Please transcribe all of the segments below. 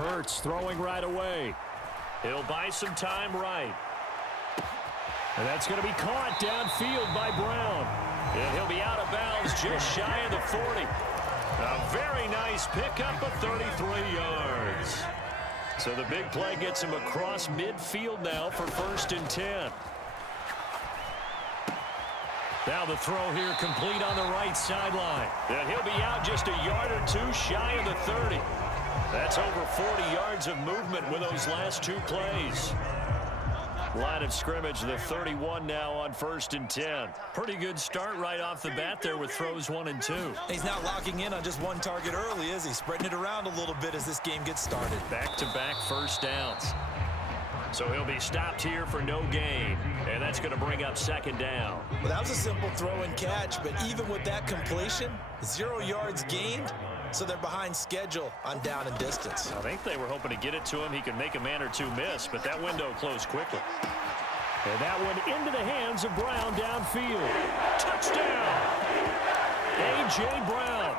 Hurts throwing right away. He'll buy some time right. And that's going to be caught downfield by Brown. And he'll be out of bounds just shy of the 40. A very nice pickup of 33 yards. So the big play gets him across midfield now for 1st and 10. Now the throw here complete on the right sideline. And he'll be out just a yard or two shy of the 30. That's over 40 yards of movement with those last 2 plays. Line of scrimmage, the 31 now on 1st and 10. Pretty good start right off the bat there with throws 1 and 2. He's not locking in on just one target early, is he? Spreading it around a little bit as this game gets started. Back-to-back first downs. So he'll be stopped here for no gain. And that's going to bring up 2nd down. Well, that was a simple throw and catch, but even with that completion, 0 yards gained. So they're behind schedule on down and distance. I think they were hoping to get it to him. He could make a man or two miss, but that window closed quickly. And that one into the hands of Brown downfield. Touchdown! A.J. Brown,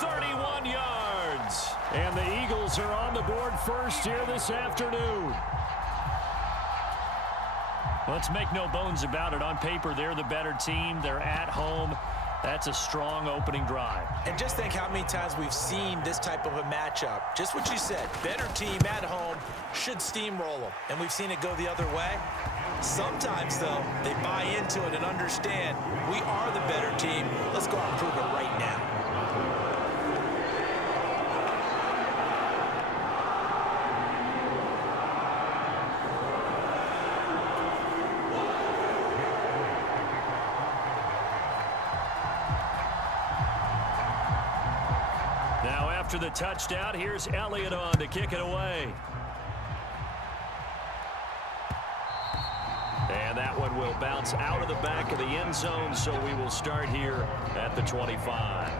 31 yards. And the Eagles are on the board first here this afternoon. Let's make no bones about it. On paper, they're the better team. They're at home. That's a strong opening drive. And just think how many times we've seen this type of a matchup. Just what you said, better team at home should steamroll them. And we've seen it go the other way. Sometimes, though, they buy into it and understand we are the better team. Let's go out and prove it right now. After the touchdown, here's Elliott on to kick it away. And that one will bounce out of the back of the end zone, so we will start here at the 25.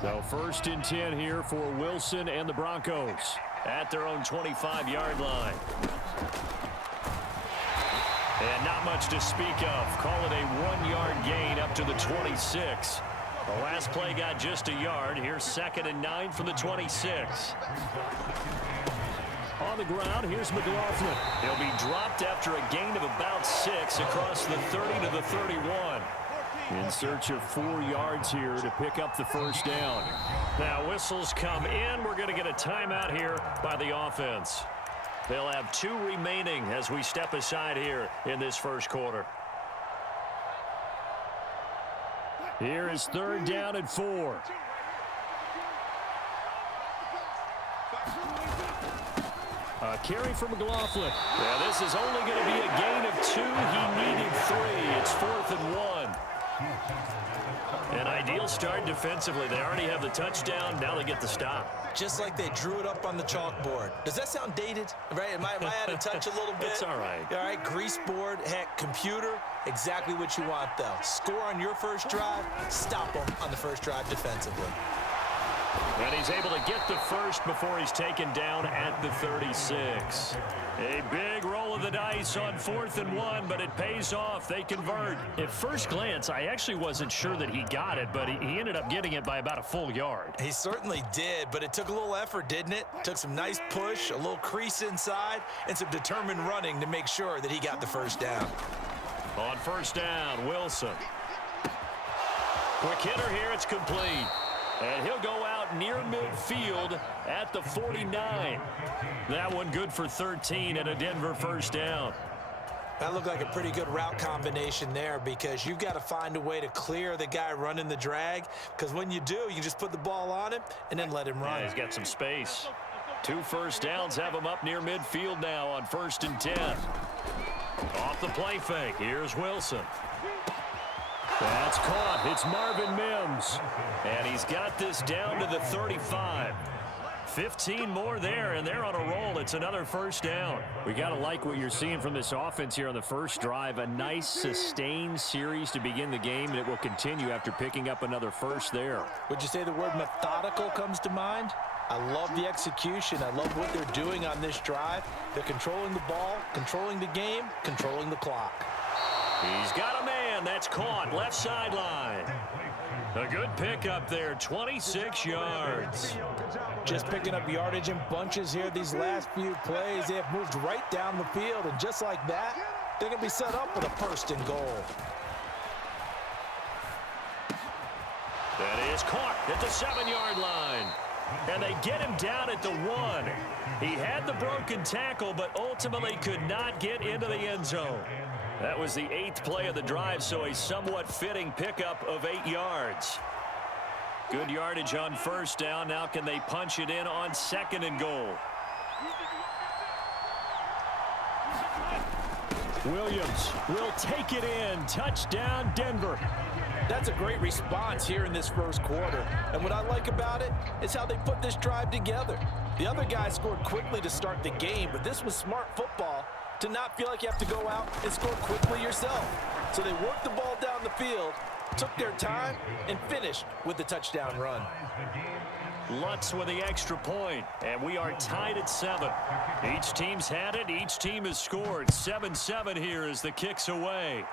So 1st and 10 here for Wilson and the Broncos at their own 25-yard line. And not much to speak of. Call it a 1-yard gain up to the 26. The last play got just a yard. Here's 2nd and 9 from the 26. On the ground, here's McLaughlin. He'll be dropped after a gain of about 6 across the 30 to the 31. In search of 4 yards here to pick up the 1st down. Now whistles come in. We're going to get a timeout here by the offense. They'll have 2 remaining as we step aside here in this 1st quarter. Here is 3rd down and 4. A carry for McLaughlin. Yeah, this is only going to be a gain of 2. He needed 3. It's 4th and 1. An ideal start defensively. They already have the touchdown. Now they get the stop. Just like they drew it up on the chalkboard. Does that sound dated? Right? Am I out of touch a little bit? It's all right. All right, grease board, heck, computer, exactly what you want, though. Score on your 1st drive, stop them on the 1st drive defensively. And he's able to get the 1st before he's taken down at the 36. A big roll of the dice on 4th and 1, but it pays off. They convert. At first glance, I actually wasn't sure that he got it, but he ended up getting it by about a full yard. He certainly did, but it took a little effort, didn't it? Took some nice push, a little crease inside, and some determined running to make sure that he got the 1st down. On 1st down, Wilson. Quick hitter here, it's complete. And he'll go out near midfield at the 49. That one good for 13 and a Denver 1st down. That looked like a pretty good route combination there because you've got to find a way to clear the guy running the drag because when you do, you just put the ball on him and then let him run. Yeah, he's got some space. 2 first downs have him up near midfield now on 1st and 10. Off the play fake. Here's Wilson. That's caught. It's Marvin Mims. And he's got this down to the 35. 15 more there, and they're on a roll. It's another 1st down. We got to like what you're seeing from this offense here on the 1st drive. A nice, sustained series to begin the game, and it will continue after picking up another 1st there. Would you say the word methodical comes to mind? I love the execution. I love what they're doing on this drive. They're controlling the ball, controlling the game, controlling the clock. He's got a man. That's caught. Left sideline. A good pickup there. 26 yards. Just picking up yardage in bunches here these last few plays. They have moved right down the field, and just like that, they're going to be set up with a first and goal. That is caught at the 7-yard line. And they get him down at the 1. He had the broken tackle, but ultimately could not get into the end zone. That was the 8th play of the drive, so a somewhat fitting pickup of 8 yards. Good yardage on first down. Now can they punch it in on 2nd and goal? Williams will take it in. Touchdown, Denver. That's a great response here in this first quarter. And what I like about it is how they put this drive together. The other guy scored quickly to start the game, but this was smart football to not feel like you have to go out and score quickly yourself. So they worked the ball down the field, took their time, and finished with the touchdown run. Lutz with the extra point, and we are tied at 7. Each team's had it. Each team has scored. 7-7 here as the kick's away.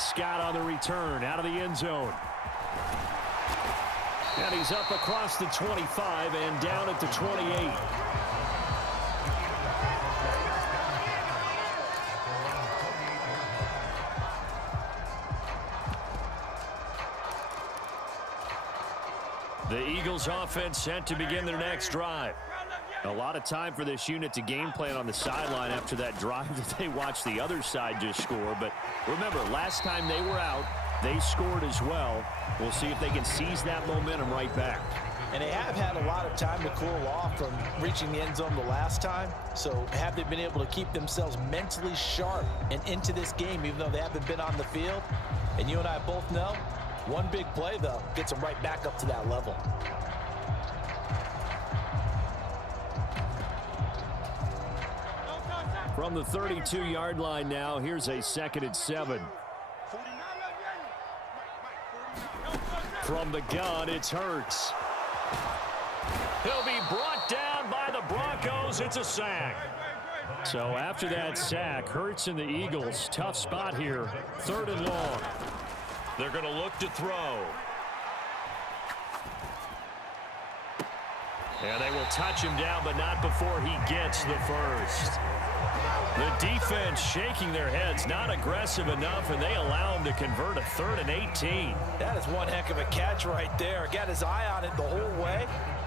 Scott on the return out of the end zone. And he's up across the 25 and down at the 28. The Eagles offense set to begin their next drive. A lot of time for this unit to game plan on the sideline after that drive that they watched the other side just score. But remember, last time they were out, they scored as well. We'll see if they can seize that momentum right back. And they have had a lot of time to cool off from reaching the end zone the last time. So have they been able to keep themselves mentally sharp and into this game, even though they haven't been on the field? And you and I both know, one big play, though, gets them right back up to that level. From the 32-yard line now, here's a 2nd and 7. From the gun, it's Hurts. He'll be brought down by the Broncos. It's a sack. So after that sack, Hurts and the Eagles, tough spot here. 3rd and long. They're going to look to throw. And they will touch him down, but not before he gets the first. The defense shaking their heads, not aggressive enough, and they allow him to convert a 3rd and 18. That is one heck of a catch right there. Got his eye on it the whole way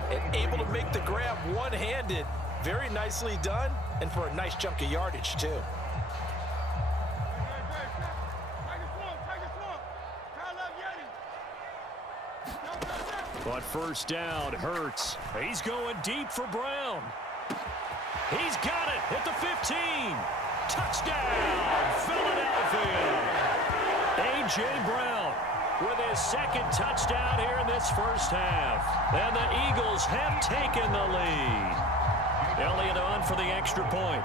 and able to make the grab one-handed. Very nicely done, and for a nice chunk of yardage, too. But first down, Hurts. He's going deep for Brown. He's got it at the 15. Touchdown, Philadelphia. A.J. Brown with his 2nd touchdown here in this first half. And the Eagles have taken the lead. Elliott on for the extra point.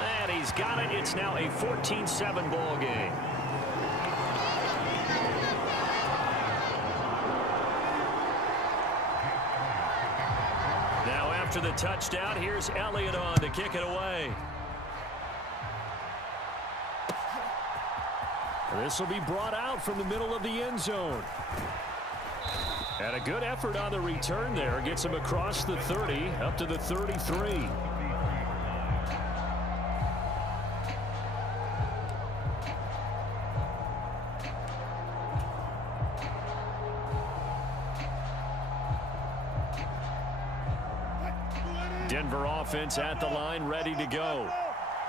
And he's got it. It's now a 14-7 ball game. Now after the touchdown, here's Elliott on to kick it away. This will be brought out from the middle of the end zone. And a good effort on the return there. Gets him across the 30, up to the 33. Denver offense at the line, ready to go.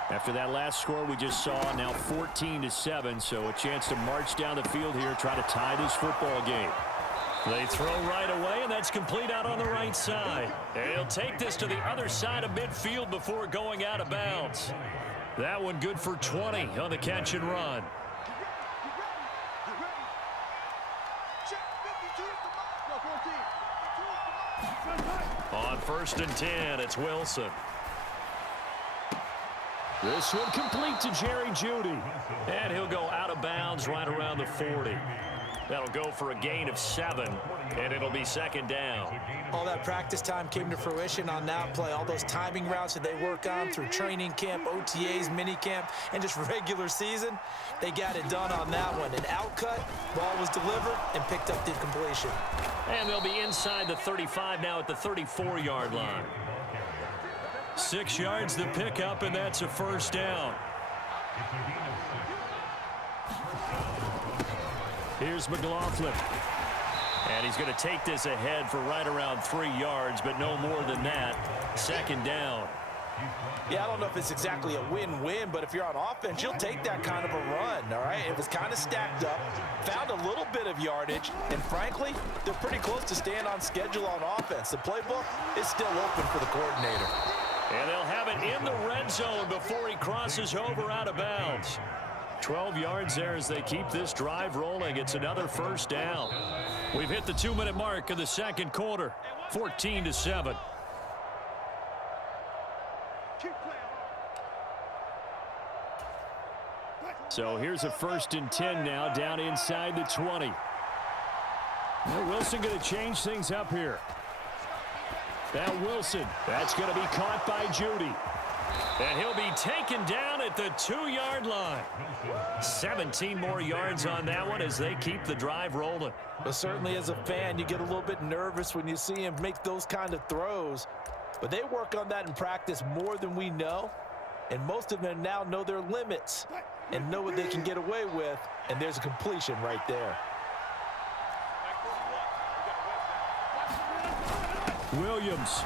After that last score we just saw, now 14-7, so a chance to march down the field here, try to tie this football game. They throw right away, and that's complete out on the right side. And he'll take this to the other side of midfield before going out of bounds. That one good for 20 on the catch and run. On 1st and 10, it's Wilson. This one complete to Jerry Jeudy. And he'll go out of bounds right around the 40. That'll go for a gain of 7, and it'll be second down. All that practice time came to fruition on that play. All those timing routes that they work on through training camp, OTAs, minicamp, and just regular season, they got it done on that one. An outcut, ball was delivered, and picked up the completion. And they'll be inside the 35 now at the 34-yard line. 6 yards the pickup, and that's a first down. Here's McLaughlin. And he's going to take this ahead for right around 3 yards, but no more than that. Second down. Yeah, I don't know if it's exactly a win-win, but if you're on offense, you'll take that kind of a run, all right? It was kind of stacked up, found a little bit of yardage, and frankly, they're pretty close to staying on schedule on offense. The playbook is still open for the coordinator. And they'll have it in the red zone before he crosses over out of bounds. 12 yards there as they keep this drive rolling. It's another first down. We've hit the 2-minute mark of the second quarter. 14-7. So here's a 1st and 10 now down inside the 20. Now Wilson going to change things up here. Now Wilson, that's going to be caught by Judy. And he'll be taken down at the 2-yard line. 17 more yards on that one as they keep the drive rolling. But certainly as a fan, you get a little bit nervous when you see him make those kind of throws. But they work on that in practice more than we know. And most of them now know their limits and know what they can get away with. And there's a completion right there. Williams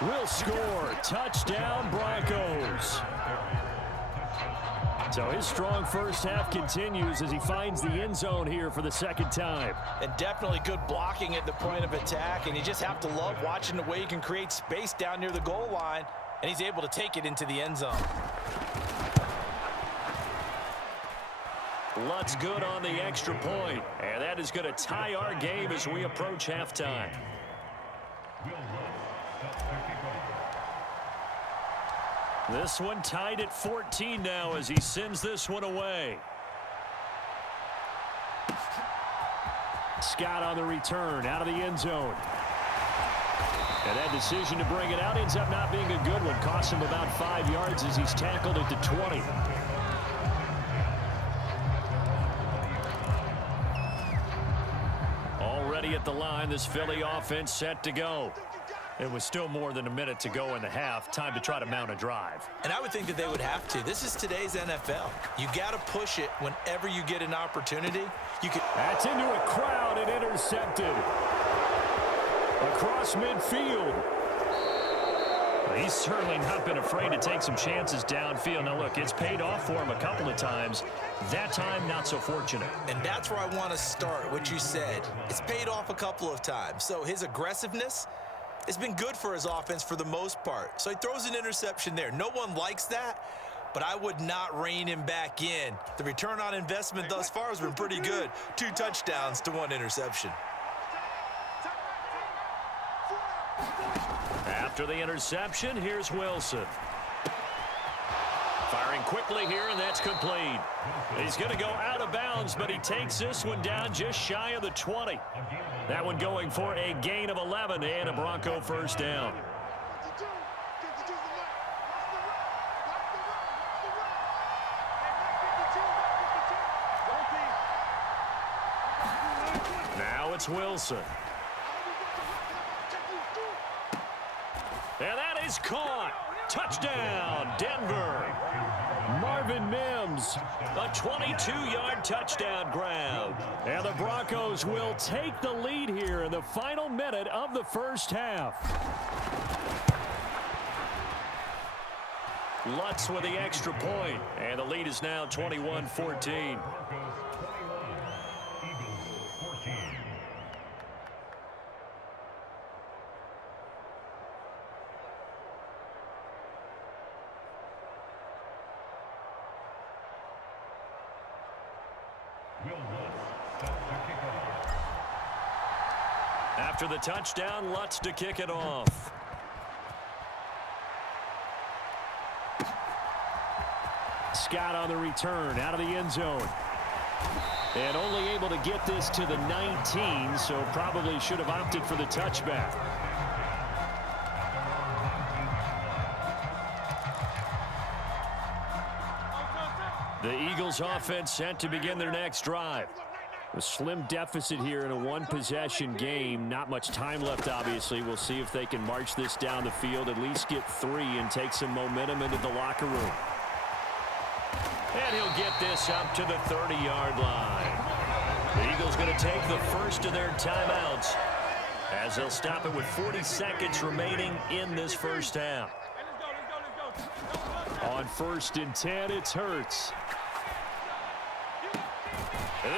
will score. Touchdown, Broncos. So his strong first half continues as he finds the end zone here for the second time. And definitely good blocking at the point of attack. And you just have to love watching the way he can create space down near the goal line. And he's able to take it into the end zone. Lutz good on the extra point. And that is going to tie our game as we approach halftime. This one tied at 14 now as he sends this one away. Scott on the return out of the end zone. And that decision to bring it out ends up not being a good one. Costs him about 5 yards as he's tackled at the 20. Already at the line, this Philly offense set to go. It was still more than a minute to go in the half. Time to try to mount a drive. And I would think that they would have to. This is today's NFL. You got to push it whenever you get an opportunity. That's into a crowd and intercepted. Across midfield. He's certainly not been afraid to take some chances downfield. Now, look, it's paid off for him a couple of times. That time, not so fortunate. And that's where I want to start, what you said. It's paid off a couple of times. So his aggressiveness, it's been good for his offense for the most part. So he throws an interception there. No one likes that, but I would not rein him back in. The return on investment thus far has been pretty good. 2 touchdowns to 1 interception. After the interception, here's Wilson. Firing quickly here, and that's complete. He's going to go out of bounds, but he takes this one down just shy of the 20. That one going for a gain of 11 and a Bronco first down. Now it's Wilson. And that is caught. Touchdown, Denver. Marvin Mims, a 22-yard touchdown grab. And the Broncos will take the lead here in the final minute of the first half. Lutz with the extra point, and the lead is now 21-14. After the touchdown, Lutz to kick it off. Scott on the return out of the end zone. And only able to get this to the 19, so probably should have opted for the touchback. The Eagles offense set to begin their next drive. A slim deficit here in a one-possession game. Not much time left, obviously. We'll see if they can march this down the field, at least get 3 and take some momentum into the locker room. And he'll get this up to the 30-yard line. The Eagles going to take the first of their timeouts as they'll stop it with 40 seconds remaining in this first half. On 1st and 10, it's Hurts.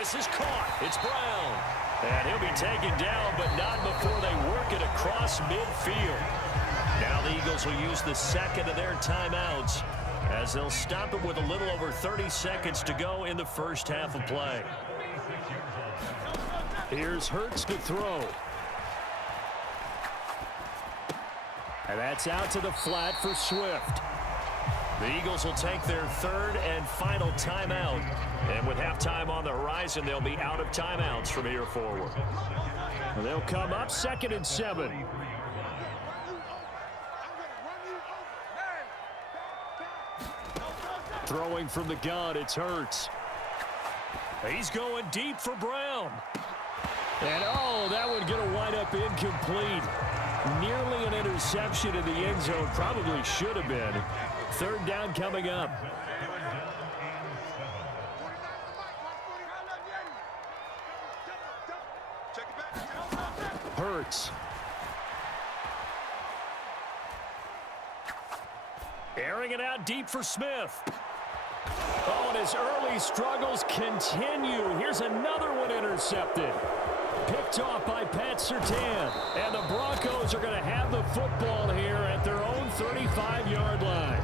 This is caught. It's Brown. And he'll be taken down, but not before they work it across midfield. Now the Eagles will use the second of their timeouts as they'll stop it with a little over 30 seconds to go in the first half of play. Here's Hurts to throw. And that's out to the flat for Swift. The Eagles will take their 3rd and final timeout. And with halftime on the horizon, they'll be out of timeouts from here forward. They'll come up 2nd and 7. Throwing from the gun, it's Hurts. He's going deep for Brown. And, oh, that one going to wind up incomplete. Nearly an interception in the end zone. Probably should have been. 3rd down coming up. Hurts. Airing it out deep for Smith. Oh, and his early struggles continue. Here's another one intercepted. Picked off by Pat Surtain. And the Broncos are going to have the football here at their own 35-yard line.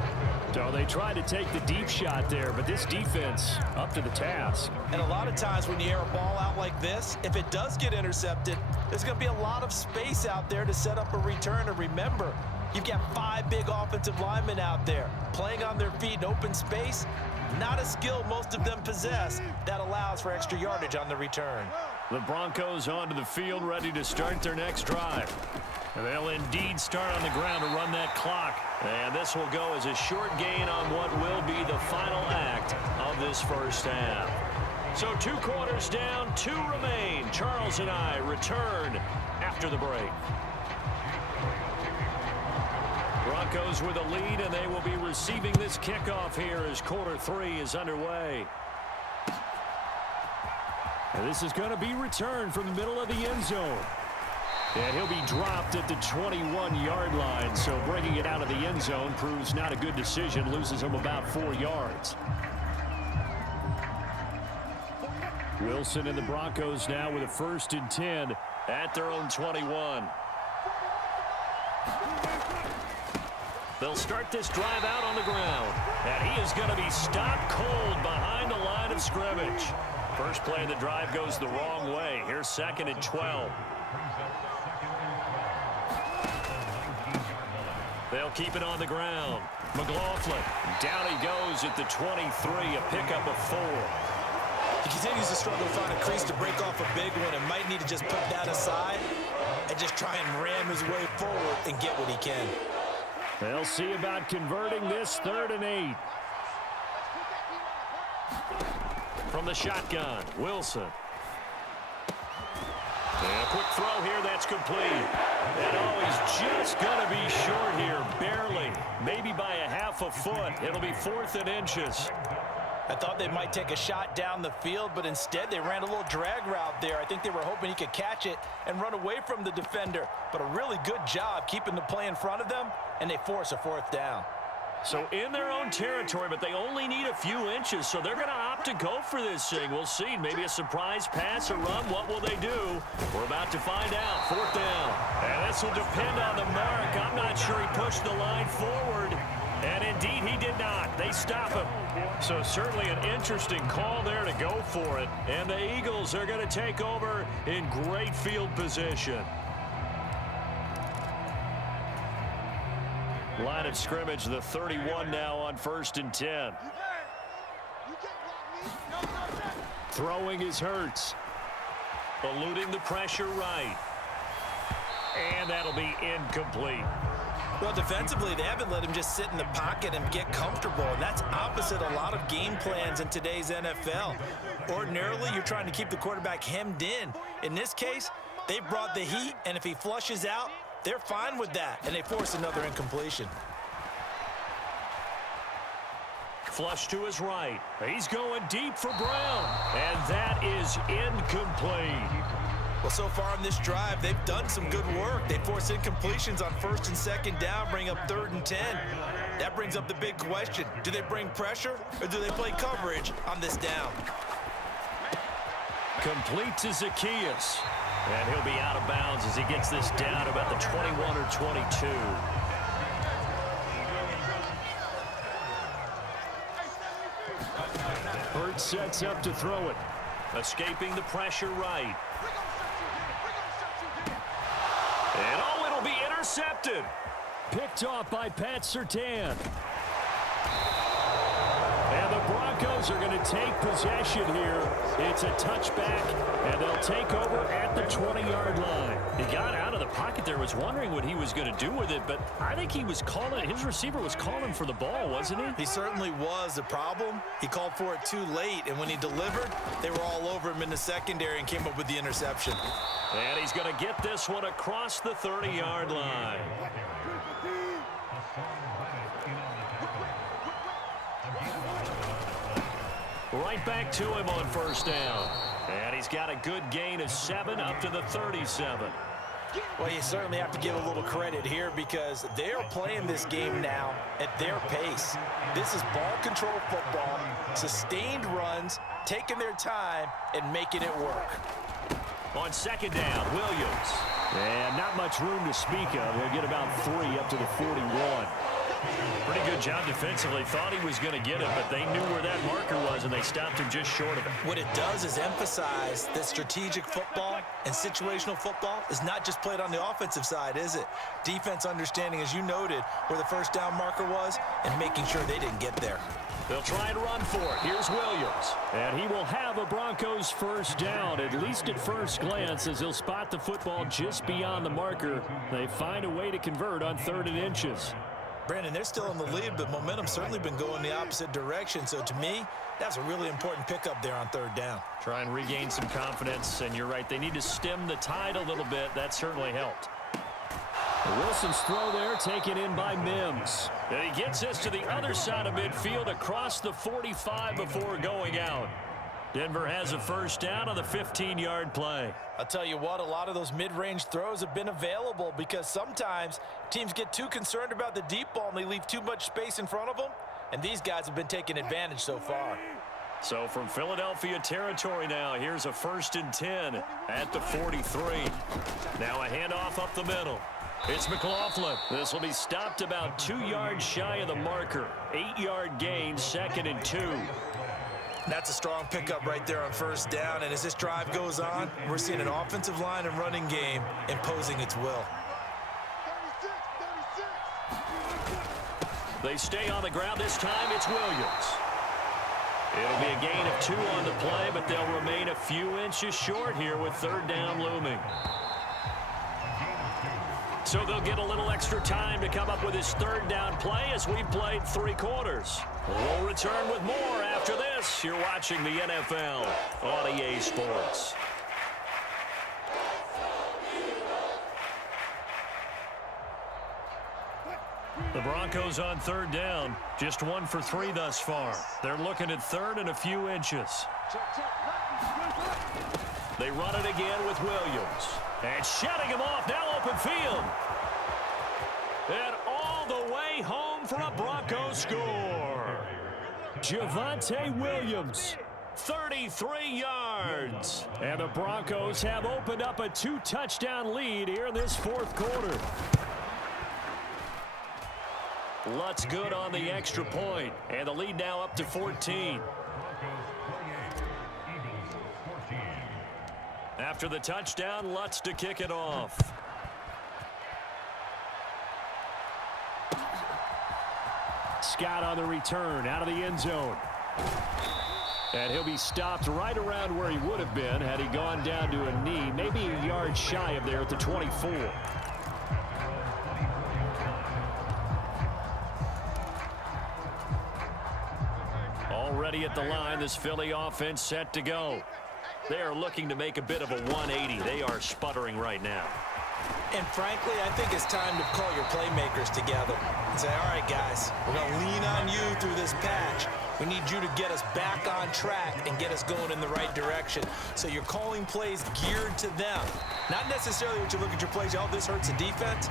So they tried to take the deep shot there, but this defense up to the task. And a lot of times when you air a ball out like this, if it does get intercepted, there's going to be a lot of space out there to set up a return. And remember, you've got 5 big offensive linemen out there playing on their feet in open space. Not a skill most of them possess that allows for extra yardage on the return. The Broncos onto the field, ready to start their next drive. They'll indeed start on the ground to run that clock. And this will go as a short gain on what will be the final act of this first half. So 2 quarters down, 2 remain. Charles and I return after the break. Broncos with a lead, and they will be receiving this kickoff here as quarter 3 is underway. And this is going to be returned from the middle of the end zone. And he'll be dropped at the 21-yard line, so bringing it out of the end zone proves not a good decision, loses him about 4 yards. Wilson and the Broncos now with a 1st and 10 at their own 21. They'll start this drive out on the ground, and he is going to be stopped cold behind the line of scrimmage. First play of the drive goes the wrong way. Here's 2nd and 12. They'll keep it on the ground. McLaughlin, down he goes at the 23, a pickup of 4. He continues to struggle to find a crease to break off a big one and might need to just put that aside and just try and ram his way forward and get what he can. They'll see about converting this 3rd and 8. From the shotgun, Wilson. And a quick throw here, that's complete. And oh, he's just going to be short here, barely. Maybe by a half a foot. It'll be 4th and inches. I thought they might take a shot down the field, but instead they ran a little drag route there. I think they were hoping he could catch it and run away from the defender. But a really good job keeping the play in front of them, and they force a 4th down. So in their own territory, but they only need a few inches, so they're going to opt to go for this thing. We'll see. Maybe a surprise pass or run. What will they do? We're about to find out. 4th down. And this will depend on the mark. I'm not sure he pushed the line forward. And indeed, he did not. They stop him. So certainly an interesting call there to go for it. And the Eagles are going to take over in great field position. Line of scrimmage, the 31 now on 1st and 10. Throwing is Hurts. Eluding the pressure right. And that'll be incomplete. Well, defensively, they haven't let him just sit in the pocket and get comfortable, and that's opposite a lot of game plans in today's NFL. Ordinarily, you're trying to keep the quarterback hemmed in. In this case, they brought the heat, and if he flushes out, they're fine with that, and they force another incompletion. Flush to his right. He's going deep for Brown, and that is incomplete. Well, so far on this drive, they've done some good work. They force incompletions on 1st and 2nd down, bring up 3rd and 10. That brings up the big question. Do they bring pressure, or do they play coverage on this down? Complete to Zacchaeus. And he'll be out of bounds as he gets this down about the 21 or 22. Hurts sets up to throw it. Escaping the pressure right. And oh, it'll be intercepted. Picked off by Pat Surtain. And the Broncos are going to take possession here. It's a touchback, and they'll take over at the 20-yard line. He got out of the pocket there, was wondering what he was going to do with it, but I think he was calling, his receiver was calling for the ball, wasn't he? He certainly was. The problem, he called for it too late, and when he delivered, they were all over him in the secondary and came up with the interception. And he's going to get this one across the 30-yard line. Right back to him on 1st down. And he's got a good gain of 7 up to the 37. Well, you certainly have to give a little credit here because they're playing this game now at their pace. This is ball control football, sustained runs, taking their time, and making it work. On 2nd down, Williams. And not much room to speak of. He'll get about 3 up to the 41. Pretty good job defensively. Thought he was going to get it, but they knew where that marker was, and they stopped him just short of it. What it does is emphasize that strategic football and situational football is not just played on the offensive side, is it? Defense understanding, as you noted, where the 1st down marker was and making sure they didn't get there. They'll try and run for it. Here's Williams. And he will have a Broncos 1st down, at least at first glance, as he'll spot the football just beyond the marker. They find a way to convert on 3rd and inches. Brandon, they're still in the lead, but momentum's certainly been going the opposite direction. So to me, that's a really important pickup there on 3rd down. Try and regain some confidence, and you're right. They need to stem the tide a little bit. That certainly helped. Wilson's throw there taken in by Mims. And he gets this to the other side of midfield across the 45 before going out. Denver has a 1st down on the 15-yard play. I'll tell you what, a lot of those mid-range throws have been available because sometimes teams get too concerned about the deep ball and they leave too much space in front of them, and these guys have been taking advantage so far. So from Philadelphia territory now, here's a 1st and 10 at the 43. Now a handoff up the middle. It's McLaughlin. This will be stopped about 2 yards shy of the marker. 8-yard gain, 2nd and 2. That's a strong pickup right there on 1st down, and as this drive goes on, we're seeing an offensive line and running game imposing its will. They stay on the ground. This time it's Williams. It'll be a gain of 2 on the play, but they'll remain a few inches short here with 3rd down looming. So they'll get a little extra time to come up with his 3rd down play as we've played 3 quarters. We'll return with more after this. You're watching the NFL on EA Sports. The Broncos on 3rd down. Just 1 for 3 thus far. They're looking at 3rd and a few inches. They run it again with Williams. And shutting him off, now open field. And all the way home for a Broncos score. Javonte Williams, 33 yards. And the Broncos have opened up a 2-touchdown lead here in this 4th quarter. Lutz good on the extra point. And the lead now up to 14. After the touchdown, Lutz to kick it off. Scott on the return, out of the end zone. And he'll be stopped right around where he would have been had he gone down to a knee, maybe a yard shy of there at the 24. Already at the line, this Philly offense set to go. They are looking to make a bit of a 180. They are sputtering right now. And frankly, I think it's time to call your playmakers together and say, all right, guys, we're going to lean on you through this patch. We need you to get us back on track and get us going in the right direction. So you're calling plays geared to them. Not necessarily when you look at your plays, oh, this hurts the defense.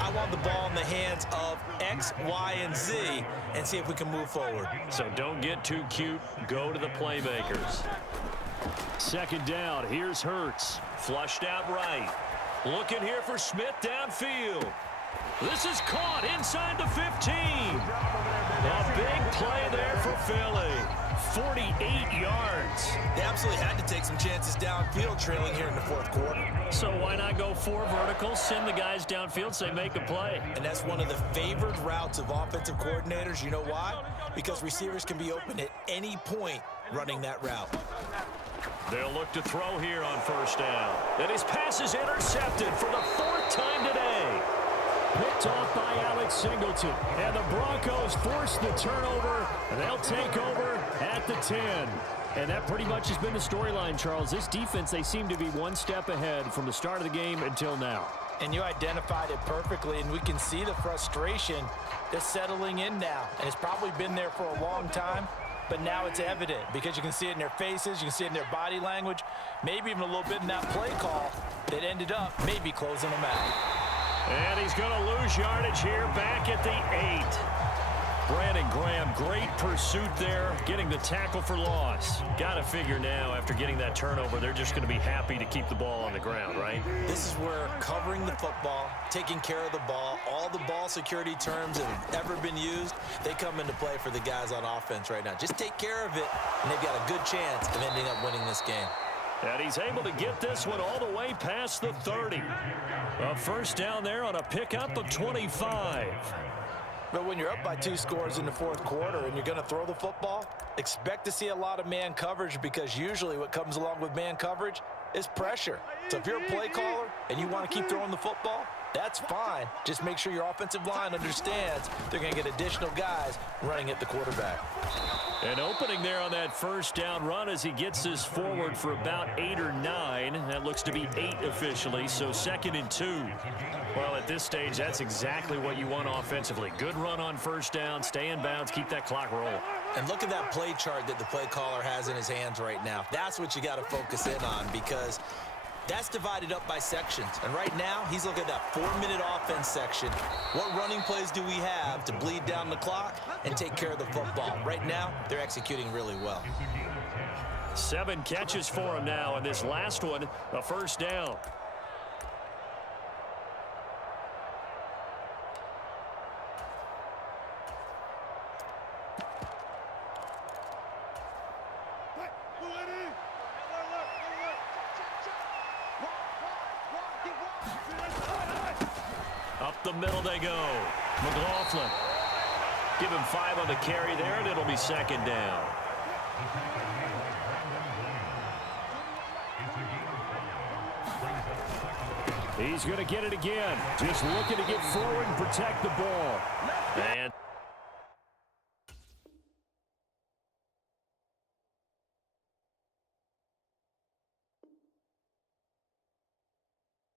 I want the ball in the hands of X, Y, and Z and see if we can move forward. So don't get too cute. Go to the playmakers. Second down. Here's Hurts. Flushed out right. Looking here for Smith downfield. This is caught inside the 15. A big play there for Philly. 48 yards. They absolutely had to take some chances downfield trailing here in the fourth quarter. So why not go 4 verticals, send the guys downfield, say make a play. And that's one of the favored routes of offensive coordinators. You know why? Because receivers can be open at any point running that route. They'll look to throw here on first down. And his pass is intercepted for the 4th time today. Picked off by Alex Singleton. And the Broncos force the turnover. And they'll take over at the 10. And that pretty much has been the storyline, Charles. This defense, they seem to be one step ahead from the start of the game until now. And you identified it perfectly, and we can see the frustration that's settling in now. And it's probably been there for a long time, but now it's evident because you can see it in their faces, you can see it in their body language, maybe even a little bit in that play call that ended up maybe closing them out. And he's going to lose yardage here back at the 8. Brandon Graham, great pursuit there, getting the tackle for loss. Got to figure now, after getting that turnover, they're just going to be happy to keep the ball on the ground, right? This is where covering the football, taking care of the ball, all the ball security terms that have ever been used, they come into play for the guys on offense right now. Just take care of it, and they've got a good chance of ending up winning this game. And he's able to get this one all the way past the 30. A first down there on a pickup of 25. But when you're up by 2 scores in the fourth quarter and you're going to throw the football, expect to see a lot of man coverage because usually what comes along with man coverage is pressure. So if you're a play caller and you want to keep throwing the football, that's fine. Just make sure your offensive line understands they're going to get additional guys running at the quarterback. An opening there on that first down run as he gets this forward for about 8 or 9. That looks to be 8 officially, so 2nd and 2. Well, at this stage, that's exactly what you want offensively. Good run on first down, stay in bounds, keep that clock rolling. And look at that play chart that the play caller has in his hands right now. That's what you got to focus in on because that's divided up by sections. And right now, he's looking at that 4-minute offense section. What running plays do we have to bleed down the clock and take care of the football? Right now, they're executing really well. 7 catches for him now, and this last one, a first down. Up the middle they go. McLaughlin. Give him 5 on the carry there, and it'll be 2nd down. He's going to get it again. Just looking to get forward and protect the ball. And